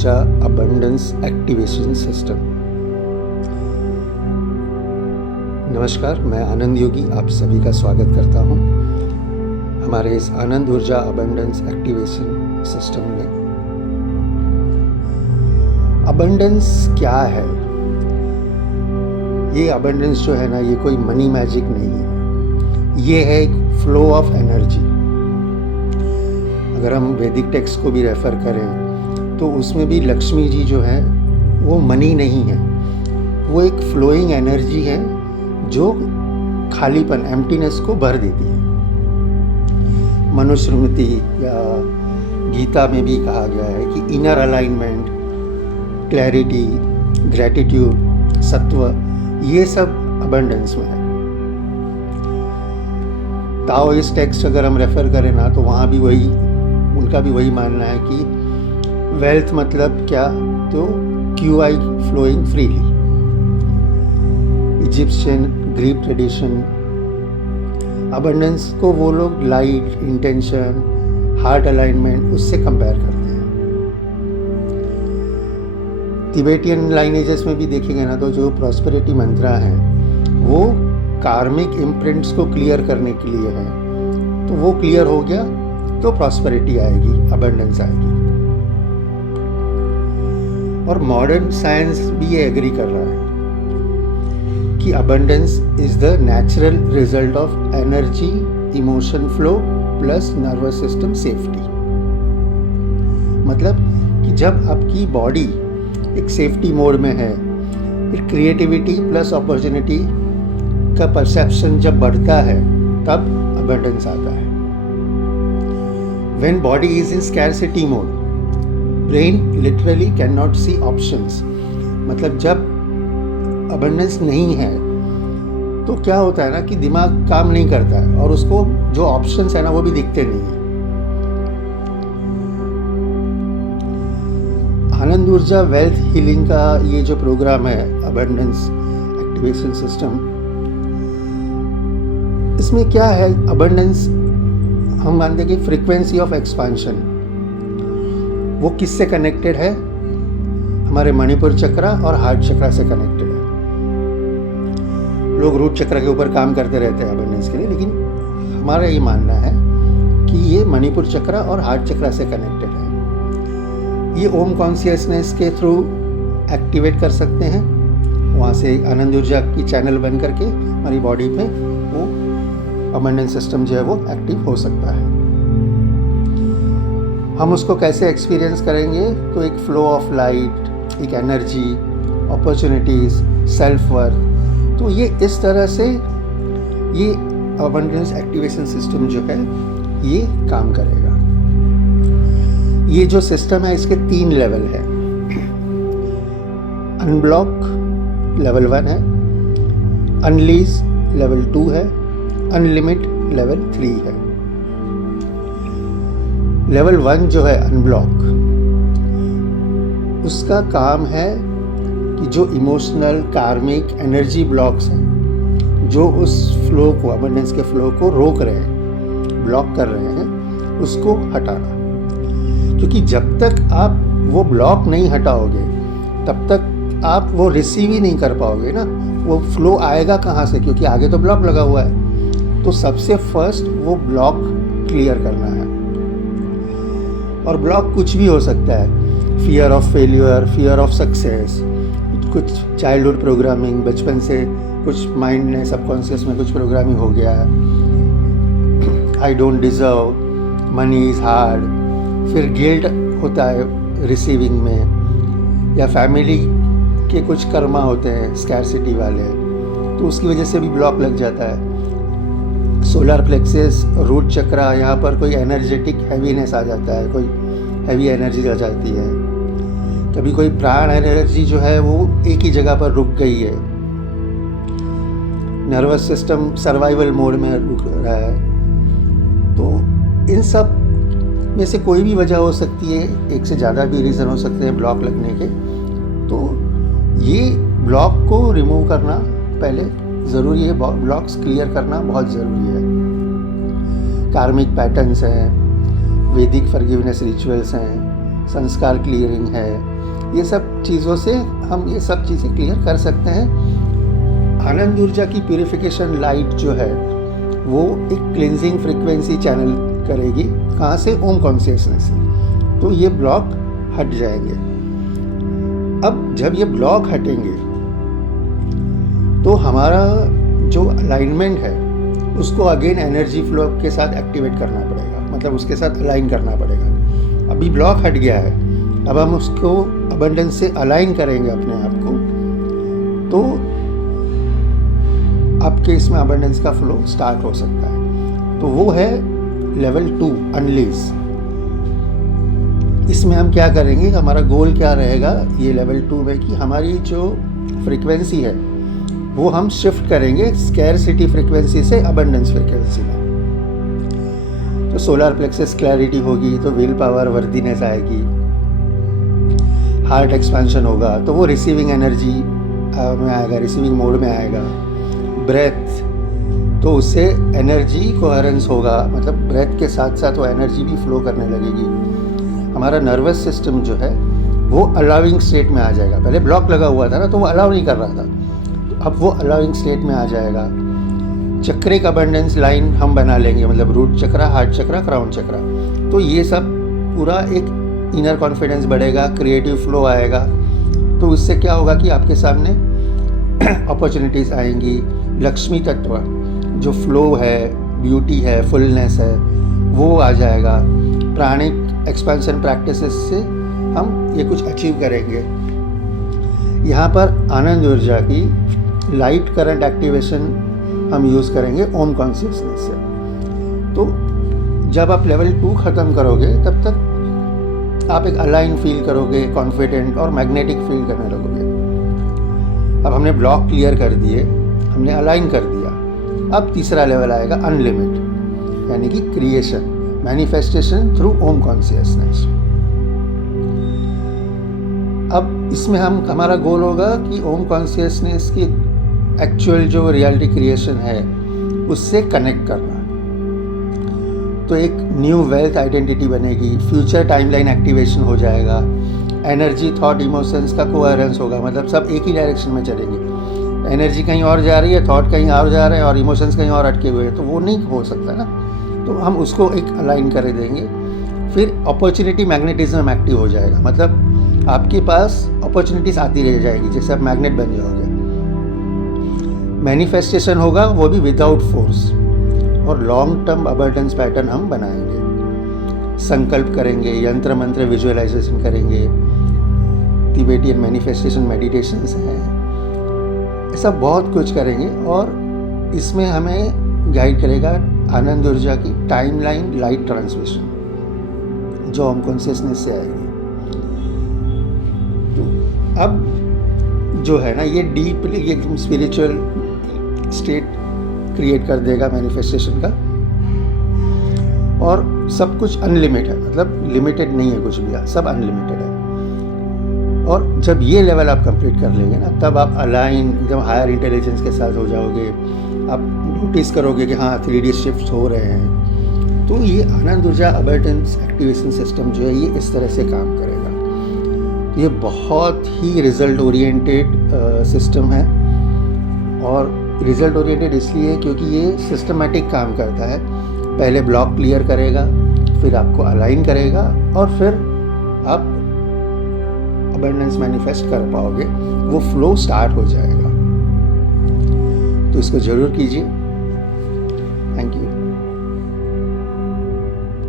ऊर्जा abundance activation system. नमस्कार, मैं आनंद योगी आप सभी का स्वागत करता हूं हमारे इस आनंद ऊर्जा अबंडेंस एक्टिवेशन सिस्टम में। अबंडेंस क्या है? ये अबंडेंस जो है ना, ये कोई मनी मैजिक नहीं है, ये है एक फ्लो ऑफ एनर्जी। अगर हम वैदिक टेक्स्ट को भी रेफ़र करें तो उसमें भी लक्ष्मी जी जो है वो मनी नहीं है, वो एक फ्लोइंग एनर्जी है जो खालीपन, एम्प्टीनेस को भर देती है। मनुस्मृति या गीता में भी कहा गया है कि इनर अलाइनमेंट, क्लैरिटी, ग्रैटिट्यूड, सत्व, ये सब अबंडेंस में है। ताओइस्ट टेक्स्ट अगर हम रेफ़र करें ना तो वहाँ भी वही, उनका भी वही मानना है कि वेल्थ मतलब क्या, तो QI flowing freely. Egyptian Greek tradition abundance को वो लोग लाइट, इंटेंशन, हार्ट अलाइनमेंट उससे कंपेयर करते हैं। तिबेटियन लाइनेजेस में भी देखेंगे ना तो जो प्रॉस्पेरिटी मंत्रा हैं वो कार्मिक इम्प्रिंट्स को क्लियर करने के लिए है। तो वो क्लियर हो गया तो प्रॉस्पेरिटी आएगी, अबंडेंस आएगी। और मॉडर्न साइंस भी ये एग्री कर रहा है कि abundance is the natural result of energy emotion flow plus nervous system safety. मतलब कि जब आपकी बॉडी एक सेफ्टी मोड में है, फिर क्रिएटिविटी प्लस अपॉर्चुनिटी का परसेप्शन जब बढ़ता है तब अबंडेंस आता है। When body is in scarcity mode, brain literally can not see options. मतलब जब अबंडेंस नहीं है तो क्या होता है ना कि दिमाग काम नहीं करता है और उसको जो ऑप्शंस है ना वो भी दिखते नहीं है। आनंद ऊर्जा वेल्थ हीलिंग का ये जो प्रोग्राम है अबंडेंस एक्टिवेशन सिस्टम, इसमें क्या है, अबंडेंस हम मानते हैं कि फ्रीक्वेंसी ऑफ एक्सपांशन वो किससे कनेक्टेड है? हमारे मणिपुर चक्रा और हार्ट चक्रा से कनेक्टेड है। लोग रूट चक्रा के ऊपर काम करते रहते हैं अबंडेंस के लिए, लेकिन हमारा ये मानना है कि ये मणिपुर चक्रा और हार्ट चक्रा से कनेक्टेड है। ये ओम कॉन्शियसनेस के थ्रू एक्टिवेट कर सकते हैं। वहाँ से आनंद ऊर्जा की चैनल बन करके हमारी बॉडी पे वो अबंडेंस सिस्टम जो है वो एक्टिव हो सकता है। हम उसको कैसे एक्सपीरियंस करेंगे? तो एक फ्लो ऑफ लाइट, एक एनर्जी, अपॉर्चुनिटीज़, सेल्फ वर्थ। तो ये इस तरह से ये अबंडेंस एक्टिवेशन सिस्टम जो है ये काम करेगा। ये जो सिस्टम है इसके 3 लेवल है। अनब्लॉक लेवल 1 है, अनलीज लेवल 2 है, अनलिमिट लेवल 3 है। लेवल 1 जो है अनब्लॉक, उसका काम है कि जो इमोशनल कार्मिक एनर्जी ब्लॉक्स हैं जो उस फ्लो को, अबंडेंस के फ्लो को रोक रहे हैं, ब्लॉक कर रहे हैं, उसको हटाना। क्योंकि जब तक आप वो ब्लॉक नहीं हटाओगे तब तक आप वो रिसीव ही नहीं कर पाओगे ना। वो फ्लो आएगा कहाँ से? क्योंकि आगे तो ब्लॉक लगा हुआ है। तो सबसे फर्स्ट वो ब्लॉक क्लियर करना है। और ब्लॉक कुछ भी हो सकता है, fear of failure, fear of success, कुछ चाइल्डहुड प्रोग्रामिंग, बचपन से कुछ माइंड ने सबकॉन्शियस में कुछ प्रोग्रामिंग हो गया है। I don't deserve, money is hard, फिर गिल्ट होता है रिसीविंग में, या फैमिली के कुछ कर्मा होते हैं स्कैरसिटी वाले, तो उसकी वजह से भी ब्लॉक लग जाता है। सोलर प्लेक्सस, रूट चक्रा, यहाँ पर कोई एनर्जेटिक हैवीनेस आ जाता है, कोई हैवी एनर्जी आ जाती है। कभी कोई प्राण एनर्जी जो है वो एक ही जगह पर रुक गई है। नर्वस सिस्टम सर्वाइवल मोड में रुक रहा है। तो इन सब में से कोई भी वजह हो सकती है, एक से ज़्यादा भी रीज़न हो सकते हैं ब्लॉक लगने के। तो ये ब्लॉक को रिमूव करना पहले ज़रूरी है, ब्लॉक्स क्लियर करना बहुत ज़रूरी है। कार्मिक पैटर्न्स हैं, वैदिक फॉरगिवनेस रिचुअल्स हैं, संस्कार क्लियरिंग है, ये सब चीज़ों से हम ये सब चीज़ें क्लियर कर सकते हैं। आनंद ऊर्जा की प्यूरिफिकेशन लाइट जो है वो एक क्लिनजिंग फ्रीक्वेंसी चैनल करेगी। कहाँ से? ओम कॉन्शियसनेस से। तो ये ब्लॉक हट जाएंगे। अब जब ये ब्लॉक हटेंगे तो हमारा जो अलाइनमेंट है उसको अगेन एनर्जी फ्लो के साथ एक्टिवेट करना पड़ेगा, मतलब उसके साथ अलाइन करना पड़ेगा। अभी ब्लॉक हट गया है, अब हम उसको अबंडेंस से अलाइन करेंगे अपने आप को, तो आपके इसमें अबंडेंस का फ्लो स्टार्ट हो सकता है। तो वो है लेवल 2 अनलीज। इसमें हम क्या करेंगे, हमारा गोल क्या रहेगा ये लेवल 2 में कि हमारी जो फ्रीक्वेंसी है वो हम शिफ्ट करेंगे स्कैरसिटी फ्रीक्वेंसी से अबंडेंस फ्रीक्वेंसी में। तो सोलर प्लेक्सस क्लैरिटी होगी तो विल पावर वर्दीनेस आएगी, हार्ट एक्सपेंशन होगा तो वो रिसीविंग एनर्जी में आएगा, रिसीविंग मोड में आएगा। ब्रेथ तो उससे एनर्जी कोहेरेंस होगा, मतलब ब्रेथ के साथ साथ वो एनर्जी भी फ्लो करने लगेगी। हमारा नर्वस सिस्टम जो है वो अलाउइंग स्टेट में आ जाएगा। पहले ब्लॉक लगा हुआ था ना, तो वो अलाउ नहीं कर रहा था, तो अब वो अलाउइंग स्टेट में आ जाएगा। चक्रिक अबंडेंस लाइन हम बना लेंगे, मतलब रूट चक्रा, हार्ट चक्रा, क्राउन चक्रा। तो ये सब पूरा एक इनर कॉन्फिडेंस बढ़ेगा, क्रिएटिव फ्लो आएगा। तो उससे क्या होगा कि आपके सामने अपॉर्चुनिटीज़ आएंगी। लक्ष्मी तत्व जो फ्लो है, ब्यूटी है, फुलनेस है, वो आ जाएगा। प्राणिक एक्सपेंशन प्रैक्टिसेस से हम ये कुछ अचीव करेंगे। यहाँ पर आनंद ऊर्जा की लाइट करंट एक्टिवेशन हम यूज़ करेंगे ओम कॉन्शियसनेस से। तो जब आप लेवल 2 ख़त्म करोगे तब तक आप एक अलाइन फील करोगे, कॉन्फिडेंट और मैग्नेटिक फील करने लगोगे। अब हमने ब्लॉक क्लियर कर दिए, हमने अलाइन कर दिया। अब तीसरा लेवल आएगा अनलिमिट, यानी कि क्रिएशन, मैनिफेस्टेशन थ्रू ओम कॉन्शियसनेस। अब इसमें हमारा गोल होगा कि ओम कॉन्शियसनेस की एक्चुअल जो रियलिटी क्रिएशन है उससे कनेक्ट करना। तो एक न्यू वेल्थ आइडेंटिटी बनेगी, फ्यूचर टाइमलाइन एक्टिवेशन हो जाएगा, एनर्जी, थॉट, इमोशंस का कोहेरेंस होगा, मतलब सब एक ही डायरेक्शन में चलेंगे। एनर्जी कहीं और जा रही है, थॉट कहीं और जा रहे हैं और इमोशंस कहीं और अटके हुए हैं, तो वो नहीं हो सकता ना। तो हम उसको एक अलाइन कर देंगे। फिर अपॉर्चुनिटी मैग्नेटिज्म एक्टिव हो जाएगा, मतलब आपके पास अपॉर्चुनिटीज आती रह जाएगी, जैसे आप मैग्नेट बन जाओगे। मैनिफेस्टेशन होगा, वो भी विदाउट फोर्स, और लॉन्ग टर्म अबंडेंस पैटर्न हम बनाएंगे। संकल्प करेंगे, यंत्र मंत्र विजुअलाइजेशन करेंगे, तिबेटियन मैनिफेस्टेशन मेडिटेशंस हैं, ऐसा बहुत कुछ करेंगे। और इसमें हमें गाइड करेगा आनंद ऊर्जा की टाइमलाइन लाइट ट्रांसमिशन जो ओम कॉन्शियसनेस से आएगी। तो अब जो है ना, ये डीपली एकदम स्पिरिचुअल स्टेट क्रिएट कर देगा मैनिफेस्टेशन का। और सब कुछ अनलिमिटेड है, मतलब लिमिटेड नहीं है कुछ भी, सब अनलिमिटेड है। और जब ये लेवल आप कंप्लीट कर लेंगे ना, तब आप अलाइन एकदम हायर इंटेलिजेंस के साथ हो जाओगे। आप नोटिस करोगे कि हाँ 3D शिफ्ट हो रहे हैं। तो ये आनंद ऊर्जा अबंडेंस एक्टिवेशन सिस्टम जो है ये इस तरह से काम करेगा। ये बहुत ही रिजल्ट ओरिएंटेड सिस्टम है, और रिजल्ट ओरिएंटेड इसलिए क्योंकि ये सिस्टमेटिक काम करता है। पहले ब्लॉक क्लियर करेगा, फिर आपको अलाइन करेगा, और फिर आप अबंडेंस मैनिफेस्ट कर पाओगे, वो फ्लो स्टार्ट हो जाएगा। तो इसको ज़रूर कीजिए।